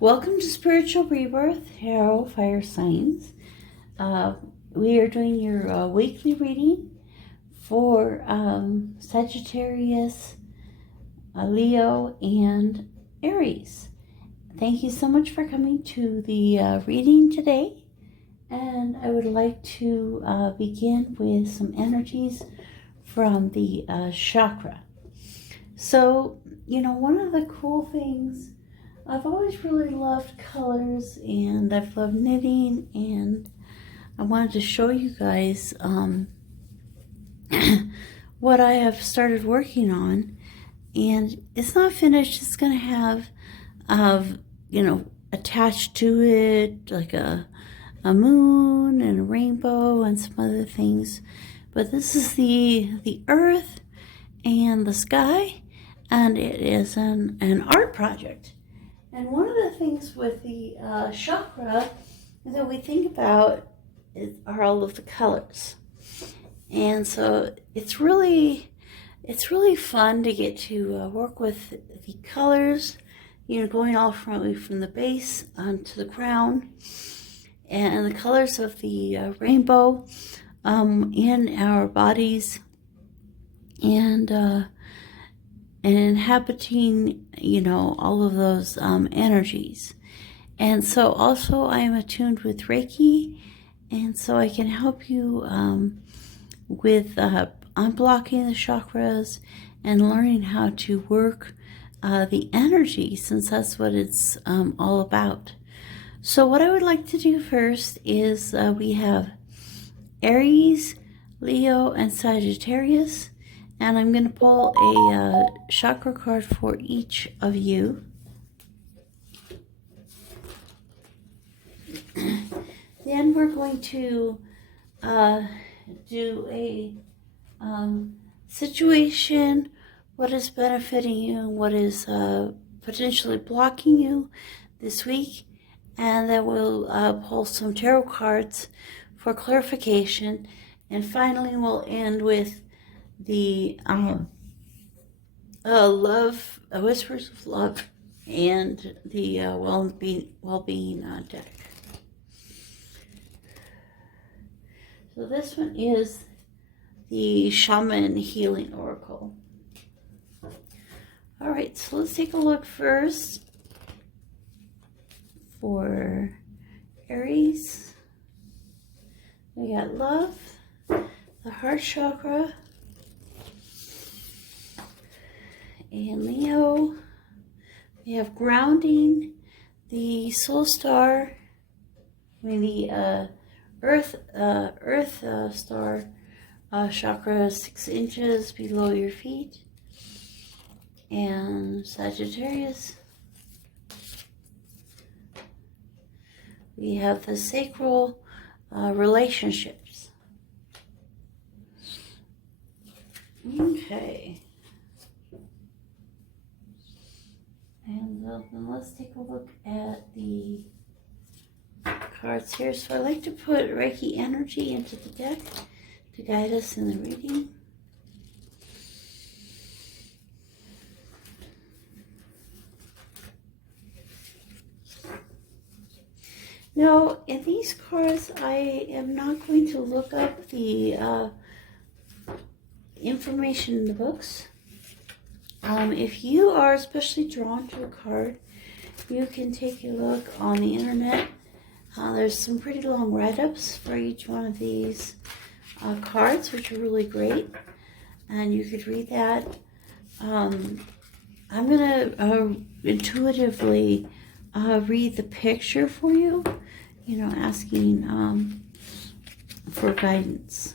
Welcome to Spiritual Rebirth Tarot Fire Signs. We are doing your weekly reading for Sagittarius, Leo, and Aries. Thank you so much for coming to the reading today. And I would like to begin with some energies from the chakra. So, one of the cool things, I've always really loved colors, and I've loved knitting, and I wanted to show you guys what I have started working on. And it's not finished. It's going to have, attached to it like a moon and a rainbow and some other things. But this is the earth and the sky, and it is an art project. And one of the things with the chakra that we think about are all of the colors. And so it's really fun to get to work with the colors, going all from the base to the crown, and the colors of the rainbow in our bodies, and inhabiting, all of those energies. And so also I am attuned with Reiki, and so I can help you with unblocking the chakras and learning how to work the energy, since that's what it's all about. So what I would like to do first is we have Aries, Leo, and Sagittarius. And I'm going to pull a chakra card for each of you. Then we're going to do a situation, what is benefiting you and what is potentially blocking you this week. And then we'll pull some tarot cards for clarification. And finally, we'll end with the love, whispers of love, and the well-being deck. So this one is the Shaman Healing Oracle. All right, so let's take a look first for Aries. We got love, the heart chakra, and Leo. We have grounding, the soul star, the earth star chakra 6 inches below your feet, and Sagittarius. We have the sacral relationships. Okay. And then let's take a look at the cards here. So I like to put Reiki energy into the deck to guide us in the reading. Now, in these cards, I am not going to look up the information in the books. If you are especially drawn to a card, you can take a look on the internet. There's some pretty long write-ups for each one of these cards, which are really great, and you could read that. I'm going to intuitively read the picture for you, asking for guidance.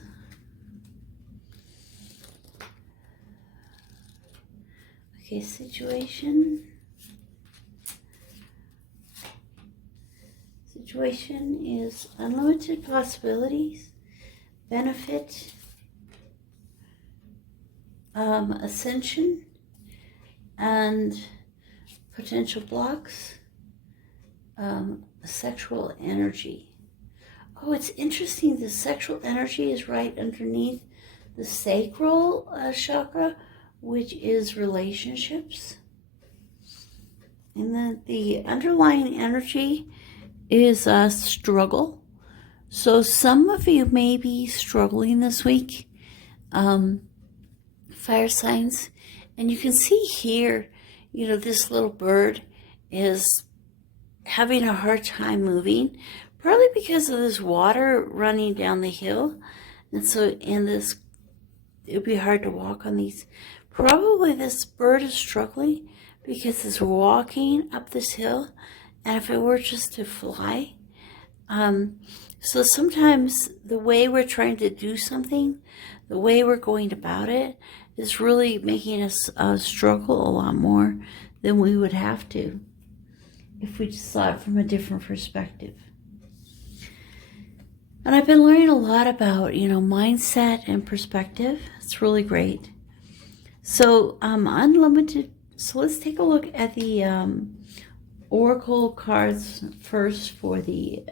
Okay, situation. Situation is unlimited possibilities, benefit, ascension, and potential blocks, sexual energy. Oh, it's interesting. The sexual energy is right underneath the sacral chakra, which is relationships. And then the underlying energy is a struggle. So some of you may be struggling this week, fire signs. And you can see here, this little bird is having a hard time moving, partly because of this water running down the hill. And so it would be hard to walk on these. Probably this bird is struggling because it's walking up this hill. And if it were just to fly, so sometimes the way we're trying to do something, the way we're going about it, is really making us struggle a lot more than we would have to if we just saw it from a different perspective. And I've been learning a lot about, mindset and perspective. It's really great. So unlimited. So let's take a look at the oracle cards first for the.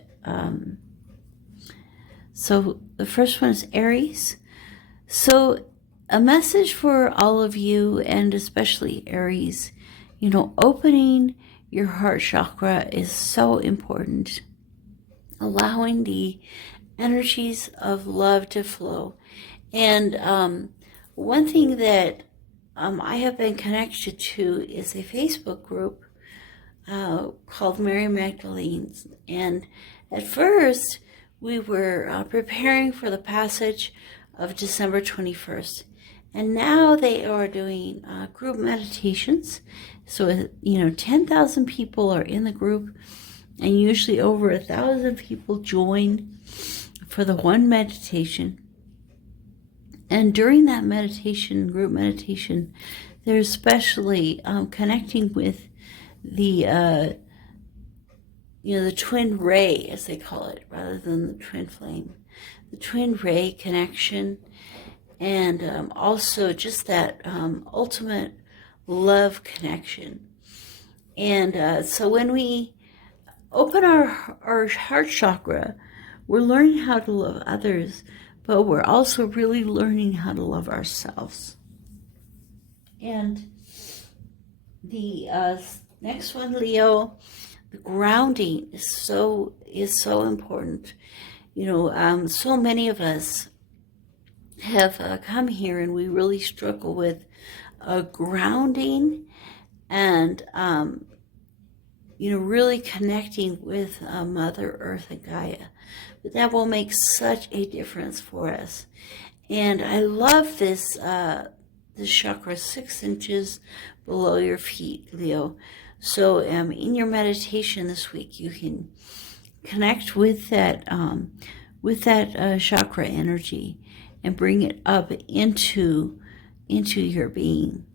So the first one is Aries. So a message for all of you, and especially Aries, opening your heart chakra is so important. Allowing the energies of love to flow. And one thing that I have been connected to is a Facebook group called Mary Magdalene's. And at first, we were preparing for the passage of December 21st. And now they are doing group meditations. So, 10,000 people are in the group, and usually over 1,000 people join for the one meditation. And during that meditation, group meditation, they're especially connecting with the the twin ray, as they call it, rather than the twin flame. The twin ray connection, and also just that ultimate love connection. And so when we open our heart chakra, we're learning how to love others, but we're also really learning how to love ourselves. And the next one, Leo, the grounding is so important. So many of us have come here, and we really struggle with grounding and really connecting with Mother Earth and Gaia. But that will make such a difference for us. And I love this chakra 6 inches below your feet, Leo. So in your meditation this week, you can connect with that chakra energy and bring it up into your being.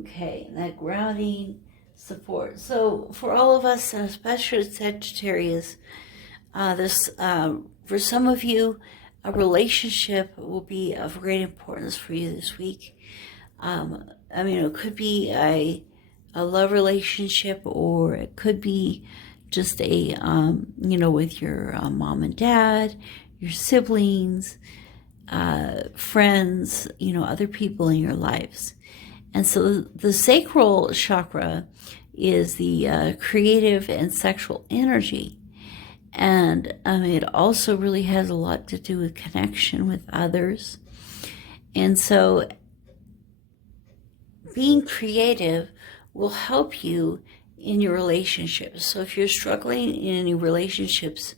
Okay, and that grounding support. So for all of us, and especially Sagittarius, this for some of you, a relationship will be of great importance for you this week. It could be a love relationship, or it could be just a with your mom and dad, your siblings, friends, other people in your lives. And so the sacral chakra is the creative and sexual energy. And it also really has a lot to do with connection with others. And so being creative will help you in your relationships. So if you're struggling in any relationships,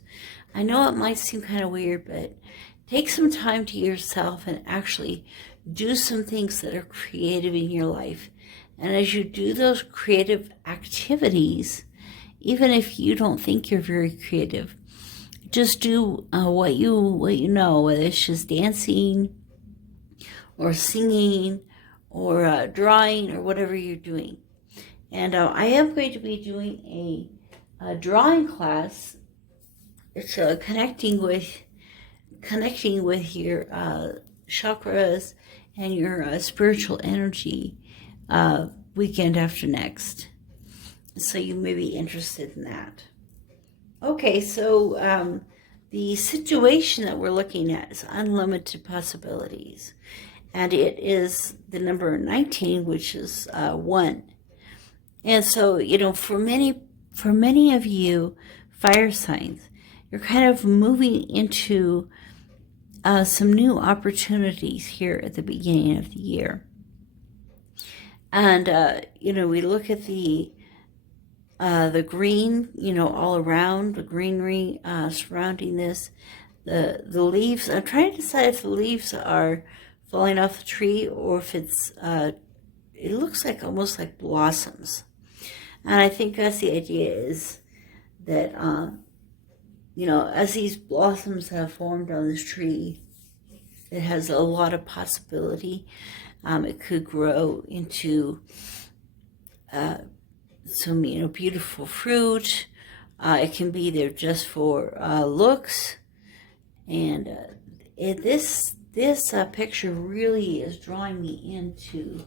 I know it might seem kind of weird, but take some time to yourself and actually do some things that are creative in your life. And as you do those creative activities, even if you don't think you're very creative, just do what you know, whether it's just dancing or singing or drawing or whatever you're doing. And I am going to be doing a drawing class. It's connecting with your chakras and your spiritual energy weekend after next. So you may be interested in that. Okay, so the situation that we're looking at is unlimited possibilities. And it is the number 19, which is 1. And so, you know, for many of you fire signs, you're kind of moving into some new opportunities here at the beginning of the year. And, you know, we look at the green, you know, all around, the greenery surrounding this, the leaves. I'm trying to decide if the leaves are falling off the tree or if it's, it looks like almost like blossoms. And I think that's the idea, is that, you know, as these blossoms have formed on this tree, it has a lot of possibility. It could grow into some, you know, beautiful fruit. It can be there just for looks. And this picture really is drawing me into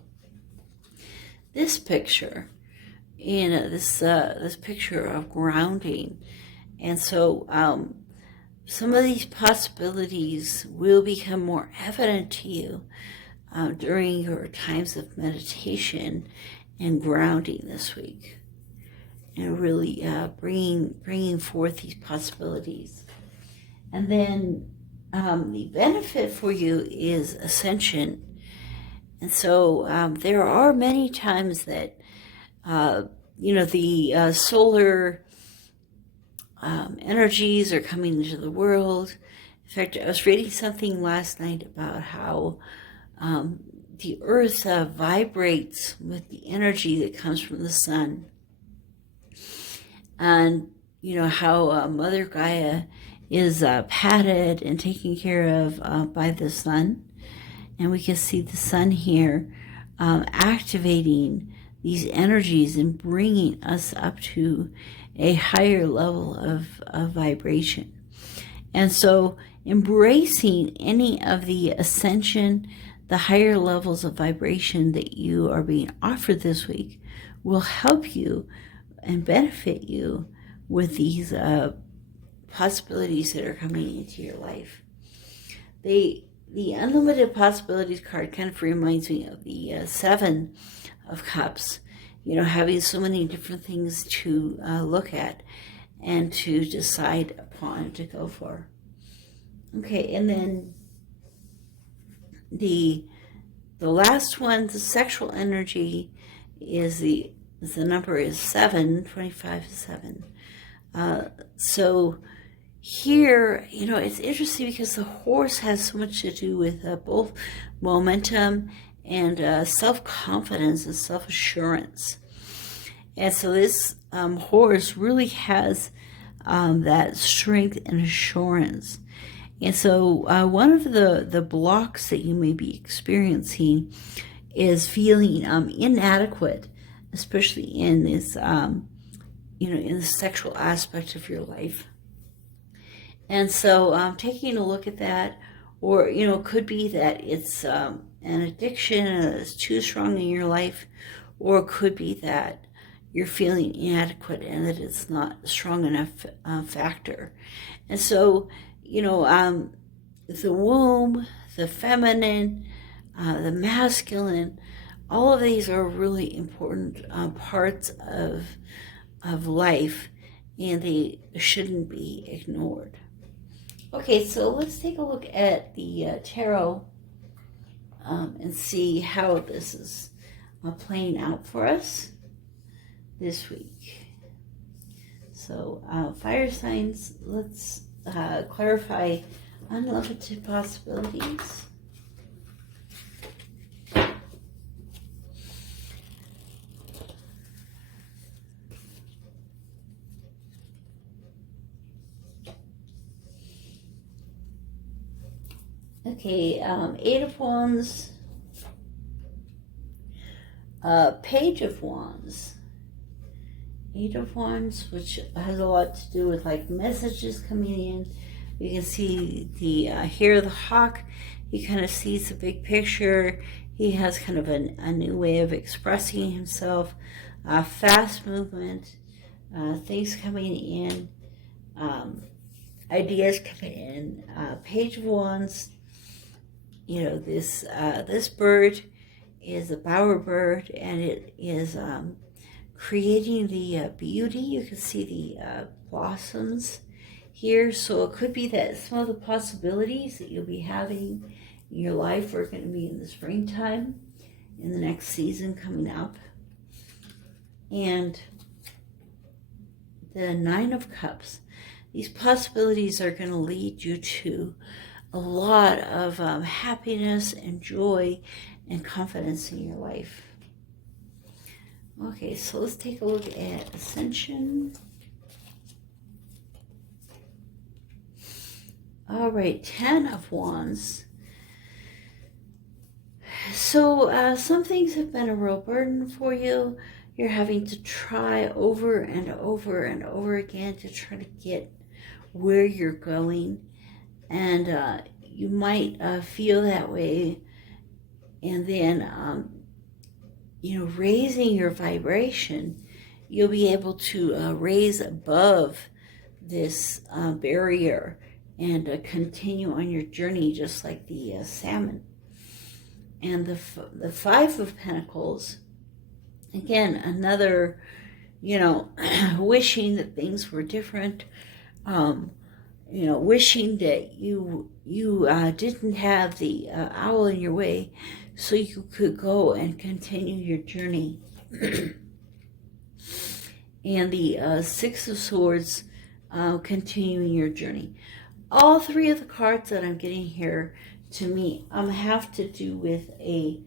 this picture. In this picture of grounding. And so some of these possibilities will become more evident to you during your times of meditation and grounding this week, and really bringing forth these possibilities. And then the benefit for you is ascension. And so there are many times that you know, the solar energies are coming into the world. In fact, I was reading something last night about how the earth vibrates with the energy that comes from the sun. And, you know, how Mother Gaia is patted and taken care of by the sun. And we can see the sun here activating these energies and bringing us up to a higher level of vibration. And so embracing any of the ascension, the higher levels of vibration that you are being offered this week will help you and benefit you with these possibilities that are coming into your life. The Unlimited Possibilities card kind of reminds me of the Seven of Cups, you know, having so many different things to look at and to decide upon to go for. Okay, and then the last one, the sexual energy, is the number is 7, 25 to 7. So here, you know, it's interesting because the horse has so much to do with both momentum and self-confidence and self-assurance. And so this horse really has that strength and assurance. And so one of the blocks that you may be experiencing is feeling inadequate, especially in this, you know, in the sexual aspect of your life. And so taking a look at that, or, you know, it could be that it's an addiction that's too strong in your life, or it could be that you're feeling inadequate and that it's not a strong enough factor. And so, you know, the womb, the feminine, the masculine, all of these are really important parts of life, and they shouldn't be ignored. Okay, so let's take a look at the tarot and see how this is playing out for us this week. So fire signs, let's clarify unlimited possibilities. Okay, 8 of Wands, Page of Wands, 8 of Wands, which has a lot to do with like messages coming in. You can see the here the hawk. He kind of sees the big picture. He has kind of a new way of expressing himself. Fast movement, things coming in, ideas coming in. Page of Wands. You know, this bird is a bowerbird, and it is creating the beauty. You can see the blossoms here. So it could be that some of the possibilities that you'll be having in your life are going to be in the springtime, in the next season coming up. And the Nine of Cups. These possibilities are going to lead you to a lot of happiness and joy and confidence in your life. Okay, so let's take a look at Ascension. All right, 10 of Wands. So some things have been a real burden for you. You're having to try over and over and over again to try to get where you're going. And you might feel that way. And then, raising your vibration, you'll be able to raise above this barrier and continue on your journey just like the salmon. And the Five of Pentacles, again, another, wishing that things were different, wishing that you didn't have the owl in your way so you could go and continue your journey. And the Six of Swords, continuing your journey. All three of the cards that I'm getting here, to me, have to do with a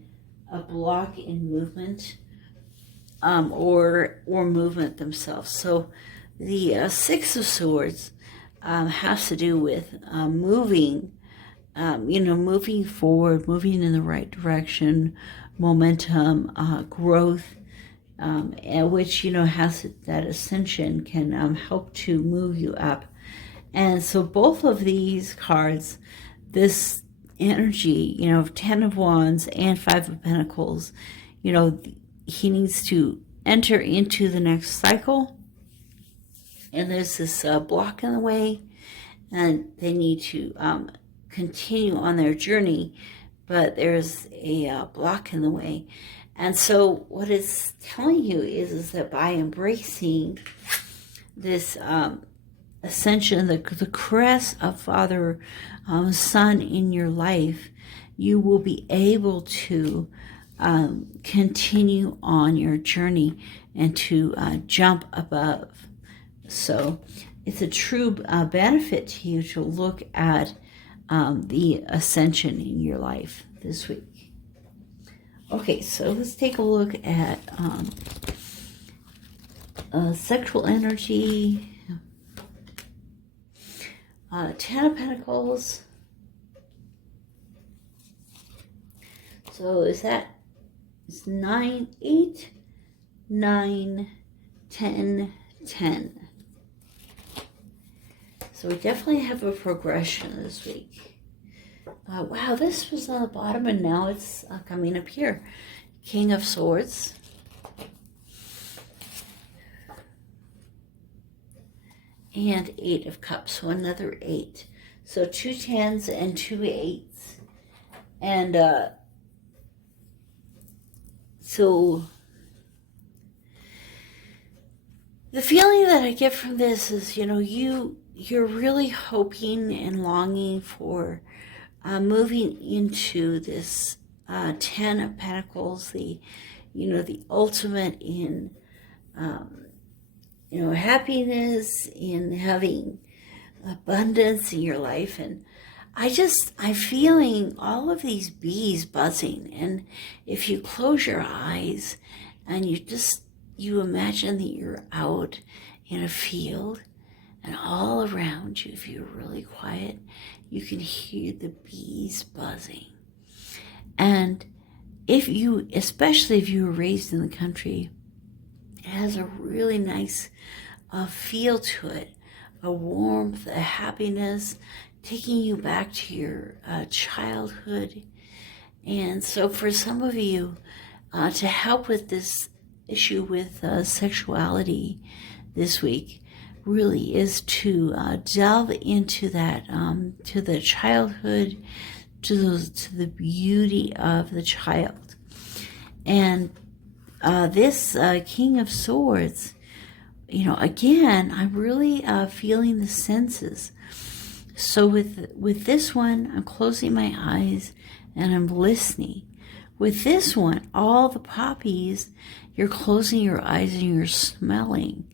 block in movement, or movement themselves. So the Six of Swords has to do with moving, moving forward, moving in the right direction, momentum, growth, and which, has that ascension can help to move you up. And so both of these cards, this energy, 10 of Wands and 5 of Pentacles, he needs to enter into the next cycle. And there's this block in the way, and they need to continue on their journey, but there's a block in the way. And so what it's telling you is that by embracing this ascension, the caress of Father, Son in your life, you will be able to continue on your journey and to jump above. So it's a true benefit to you to look at the ascension in your life this week. Okay, so let's take a look at sexual energy. 10 of Pentacles. So it's 9, 8, 9, 10, 10. So we definitely have a progression this week. Wow, this was on the bottom and now it's coming up here. King of Swords. And 8 of Cups, so another 8. So 2 10s and 2 8s. And so the feeling that I get from this is, you're really hoping and longing for moving into this 10 of Pentacles, the ultimate in happiness, in having abundance in your life. And I'm feeling all of these bees buzzing. And if you close your eyes and you imagine that you're out in a field, and all around you, if you're really quiet, you can hear the bees buzzing. And especially if you were raised in the country, it has a really nice feel to it, a warmth, a happiness, taking you back to your childhood. And so for some of you, to help with this issue with sexuality this week, really is to delve into that, to the childhood, to the beauty of the child. And this King of Swords, you know, again, I'm really feeling the senses. So with this one, I'm closing my eyes and I'm listening. With this one, all the poppies, you're closing your eyes and you're smelling.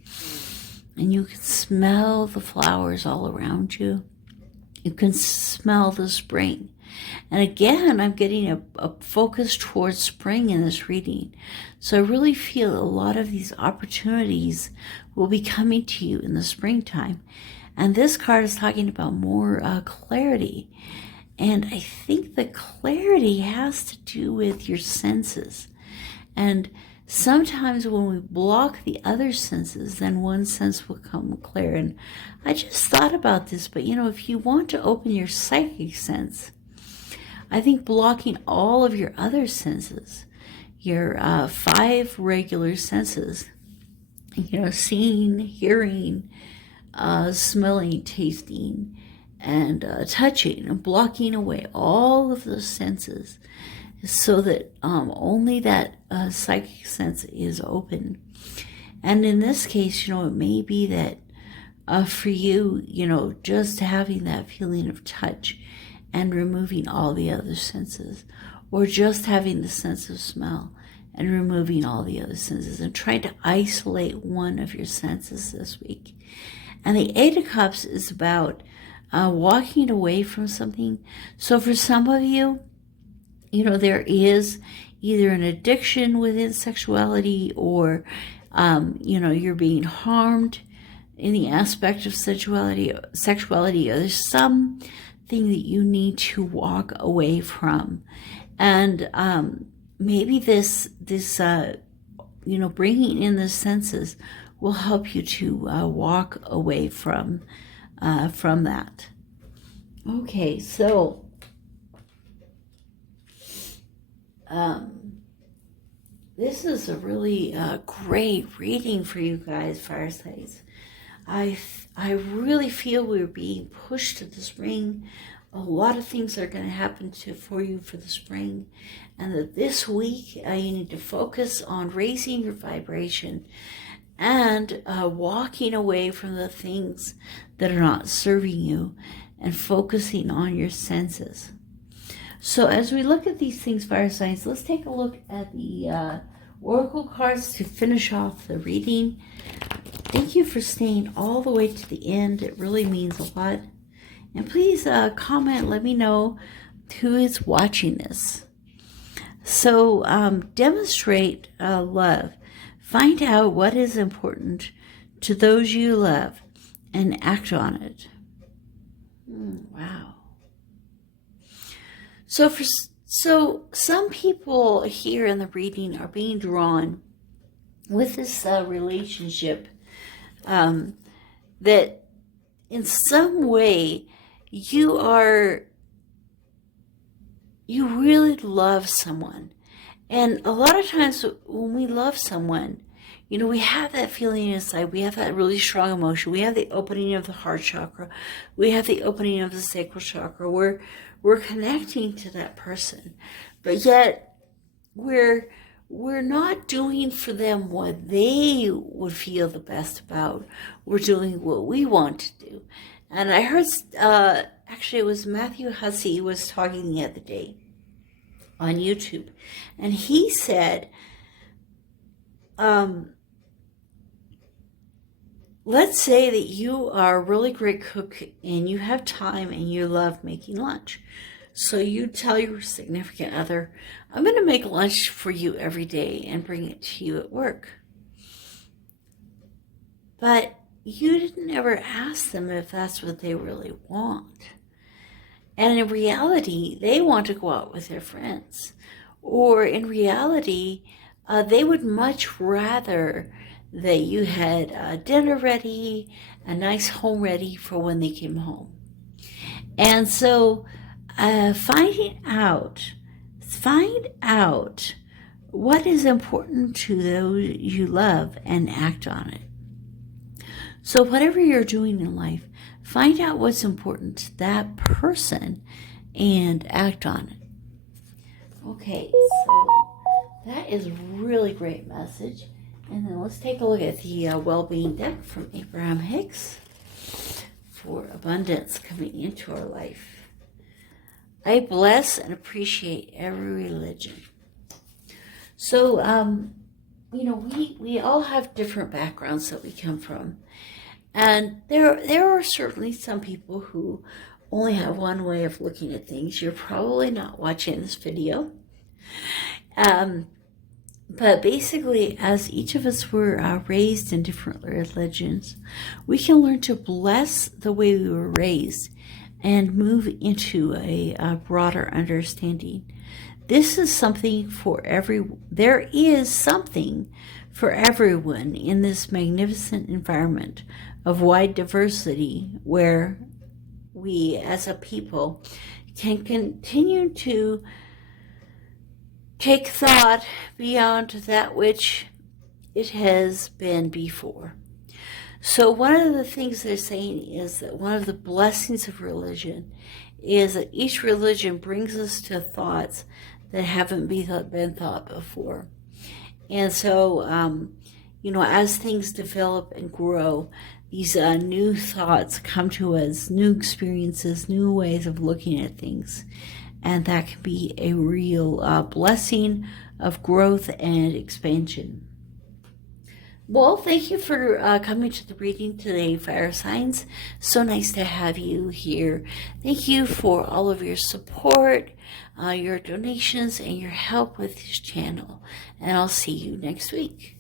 And you can smell the flowers all around you. You can smell the spring. And again, I'm getting a focus towards spring in this reading. So I really feel a lot of these opportunities will be coming to you in the springtime. And this card is talking about more clarity. And I think the clarity has to do with your senses. And sometimes when we block the other senses, then one sense will come clear. And I just thought about this, but you know, if you want to open your psychic sense, I think blocking all of your other senses, your 5 regular senses, you know, seeing, hearing, smelling, tasting, and touching, and blocking away all of those senses so that only that psychic sense is open. And in this case, you know, it may be that for you, you know, just having that feeling of touch and removing all the other senses, or just having the sense of smell and removing all the other senses, and trying to isolate one of your senses this week. And the 8 of Cups is about walking away from something. So for some of you, you know, there is either an addiction within sexuality, or, you know, you're being harmed in the aspect of sexuality, or there's something that you need to walk away from. And maybe this you know, bringing in the senses will help you to walk away from that. Okay, so this is a really great reading for you guys, fire signs. I really feel we're being pushed to the spring. A lot of things are going to happen for you for the spring, and that this week you need to focus on raising your vibration and walking away from the things that are not serving you, and focusing on your senses. So as we look at these things, fire signs, let's take a look at the oracle cards to finish off the reading. Thank you for staying all the way to the end. It really means a lot. And please comment, let me know who is watching this. So demonstrate love. Find out what is important to those you love and act on it. Wow. So some people here in the reading are being drawn with this relationship that in some way you really love someone. And a lot of times when we love someone, you know, we have that feeling inside. We have that really strong emotion. We have the opening of the heart chakra. We have the opening of the sacral chakra. We're connecting to that person. But yet we're not doing for them what they would feel the best about. We're doing what we want to do. And I heard, actually it was Matthew Hussey was talking the other day on YouTube. And he said, let's say that you are a really great cook and you have time and you love making lunch. So you tell your significant other, I'm going to make lunch for you every day and bring it to you at work. But you didn't ever ask them if that's what they really want. And in reality, they want to go out with their friends. Or in reality, they would much rather that you had dinner ready, a nice home ready for when they came home. And so find out what is important to those you love and act on it. So whatever you're doing in life, find out what's important to that person and act on it. Okay, so that is really great message. And then let's take a look at the well-being deck from Abraham Hicks for abundance coming into our life. I bless and appreciate every religion. So, you know, we all have different backgrounds that we come from. And there are certainly some people who only have one way of looking at things. You're probably not watching this video. But basically, as each of us were raised in different religions, we can learn to bless the way we were raised and move into a broader understanding. This is something for there is something for everyone in this magnificent environment of wide diversity where we as a people can continue to take thought beyond that which it has been before. So one of the things they're saying is that one of the blessings of religion is that each religion brings us to thoughts that haven't been thought before. And so, you know, as things develop and grow, these new thoughts come to us, new experiences, new ways of looking at things. And that can be a real blessing of growth and expansion. Well, thank you for coming to the reading today, fire signs. So nice to have you here. Thank you for all of your support, your donations, and your help with this channel. And I'll see you next week.